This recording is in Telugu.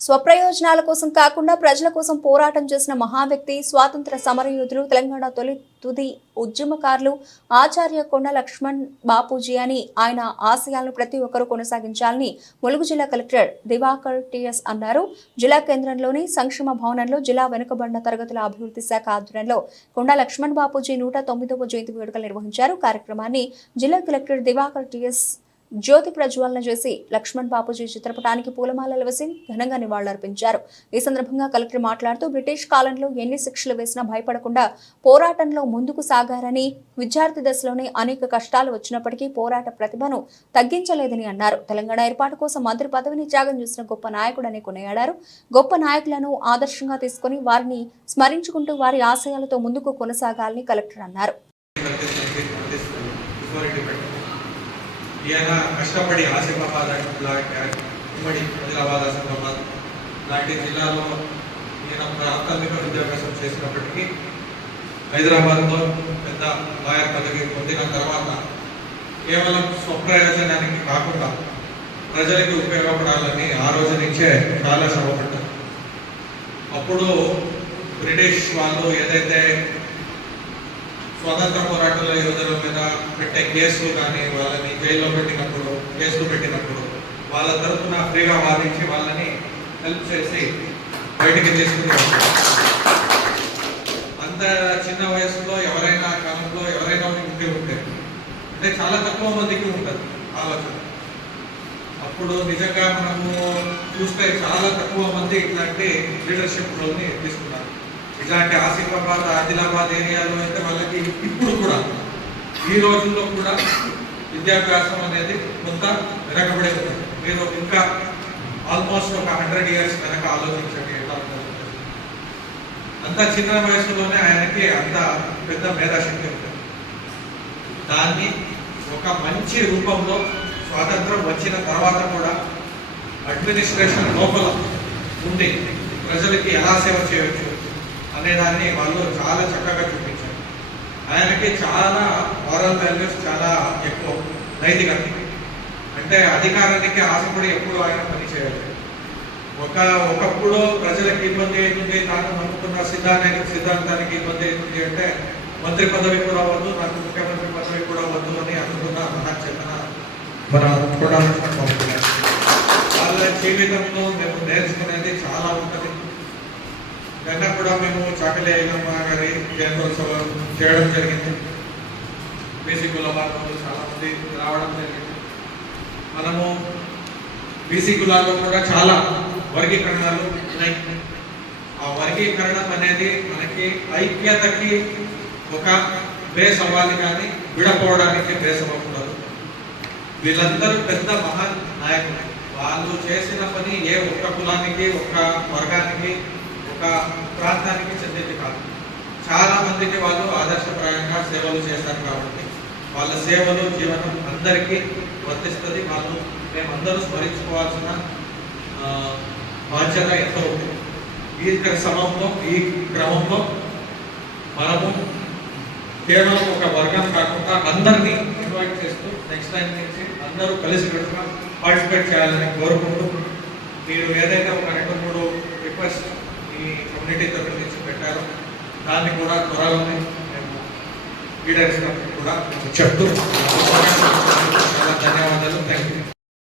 స్వప్రయోజనాల కోసం కాకుండా ప్రజల కోసం పోరాటం చేసిన మహావ్యక్తి స్వాతంత్ర సమరయోధులు తెలంగాణ తుది ఉద్యమకారులు ఆచార్య కొండ లక్ష్మణ్ బాపూజీ అని ఆయన ఆశయాలను ప్రతి ఒక్కరూ కొనసాగించాలని ములుగు జిల్లా కలెక్టర్ దివాకర్ టిఎస్ అన్నారు. జిల్లా కేంద్రంలోని సంక్షేమ భవనంలో జిల్లా వెనుకబడిన తరగతుల అభివృద్ధి శాఖ ఆధ్వర్యంలో కొండ లక్ష్మణ్ బాపూజీ 109వ జయంతి వేడుకలు నిర్వహించారు. కార్యక్రమాన్ని జిల్లా కలెక్టర్ దివాకర్ టిఎస్ జ్యోతి ప్రజ్వలన చేసి లక్ష్మణ్ బాపూజీ చిత్రపటానికి పూలమాలలు వేసి ఘనంగా నివాళులర్పించారు. ఈ సందర్భంగా కలెక్టర్ మాట్లాడుతూ బ్రిటిష్ కాలంలో ఎన్ని శిక్షలు వేసినా భయపడకుండా పోరాటంలో ముందుకు సాగారని, విద్యార్థి దశలోనే అనేక కష్టాలు వచ్చినప్పటికీ పోరాట ప్రతిభను తగ్గించలేదని అన్నారు. తెలంగాణ ఏర్పాటు కోసం మంత్రి పదవిని త్యాగం చేసిన గొప్ప నాయకుడని కొనియాడారు. గొప్ప నాయకులను ఆదర్శంగా తీసుకుని వారిని స్మరించుకుంటూ వారి ఆశయాలతో ముందుకు కొనసాగాలని కలెక్టర్ అన్నారు. ఈయన కష్టపడి ఆసిఫాబాద్ ఉమ్మడి ఆదిలాబాద్ ఆసిఫాబాద్ లాంటి జిల్లాలో ఈయన ప్రాథమిక విద్యాభ్యాసం చేసినప్పటికీ హైదరాబాద్లో పెద్ద లాయర్ పదవి పొందిన తర్వాత కేవలం స్వప్రయోజనానికి కాకుండా ప్రజలకి ఉపయోగపడాలని ఆ రోజు నుంచే చాలా శ్రమపడ్డారు. అప్పుడు బ్రిటిష్ వాళ్ళు ఏదైతే స్వతంత్ర పోరాటాల యోధుల మీద పెట్టే కేసులు కానీ, వాళ్ళని జైల్లో కేసులు పెట్టినప్పుడు వాళ్ళ తరఫున ఫ్రీగా వాదించి వాళ్ళని హెల్ప్ చేసి బయటికి తీసుకుని అంత చిన్న వయసులో ఎవరైనా కాలంలో ఎవరైనా ఉంటే అంటే చాలా తక్కువ మందికి ఉంటుంది ఆలోచన. అప్పుడు నిజంగా మనము చూస్తే చాలా తక్కువ మంది ఇట్లాంటి లీడర్షిప్ రోల్ని తీసుకున్నారు. ఇలాంటి ఆసిఫాబాద్ ఆదిలాబాద్ ఏరియాలో అయితే వాళ్ళకి ఇప్పుడు కూడా ఈ రోజుల్లో కూడా విద్యాభ్యాసం అనేది కొంత వెనకబడి ఉంటుంది. మీరు ఇంకా ఆల్మోస్ట్ ఒక 100 years వెనక ఆలోచించండి. అంత చిన్న వయసులోనే ఆయనకి అంత పెద్ద మేధాశక్తి ఉంటుంది. దాన్ని ఒక మంచి రూపంలో స్వాతంత్రం వచ్చిన తర్వాత కూడా అడ్మినిస్ట్రేషన్ లోపల ఉండి ప్రజలకి ఎలా సేవ చేయవచ్చు అనేదాన్ని వాళ్ళు చాలా చక్కగా చూపించారు. ఆయనకి చాలా మారల్ వాల్యూస్ చాలా ఎక్కువ, నైతికత. అంటే అధికారానికి ఆశపడి ఎప్పుడు ఆయన పని చేయాలి. ఒకప్పుడు ప్రజలకు ఇబ్బంది అవుతుంది, తాను నమ్ముకున్న సిద్ధాంతానికి ఇబ్బంది అవుతుంది అంటే మంత్రి పదవి కూడా వద్దు, నాకు ముఖ్యమంత్రి పదవి కూడా వద్దు అని అనుకున్న మహాచేతన మన వాళ్ళ జీవితంలో మేము నేర్చుకునేది చాలా ఉంటుంది. నిన్న కూడా మేము చాకలి ఐలమ్మ గారి జయంతోత్సవం చేయడం జరిగింది. బీసీ కుల వాళ్ళు చాలా మంది రావడం జరిగింది. మనము బీసీ కులాల్లో కూడా చాలా వర్గీకరణలు ఉన్నాయి. ఆ వర్గీకరణం అనేది మనకి ఐక్యతకి ఒక బేస్ అవ్వాలి, కానీ విడపోవడానికి బేస్ అవ్వకూడదు. వీళ్ళందరూ పెద్ద మహాన్ నాయకులు. వాళ్ళు చేసిన పని ఏ ఒక్క కులానికి, ఒక్క వర్గానికి, ఒక ప్రాంతానికి చెందింది కాదు. చాలా మందికి వాళ్ళు ఆదర్శప్రాయంగా సేవలు చేశారు. కాబట్టి వాళ్ళ సేవలు జీవనం అందరికీ వర్తిస్తుంది. వాళ్ళు మేమందరూ స్మరించుకోవాల్సిన బాధ్యత ఎంతో ఉంది. ఈ క్రమంలో మనము కేవలం ఒక వర్గం కాకుండా అందరినీ ఇన్వైట్ చేస్తూ నెక్స్ట్ టైం నుంచి అందరూ కలిసికట్టుగా పార్టిసిపేట్ చేయాలని కోరుకుంటూ, మీరు ఏదైతే ఒక 2-3 రిక్వెస్ట్ ఈ కమ్యూనిటీ తరఫు నుంచి పెట్టారో దాన్ని కూడా త్వరలోనే మేము లీడర్స్ కూడా చెప్తూ చాలా ధన్యవాదాలు. Thank you.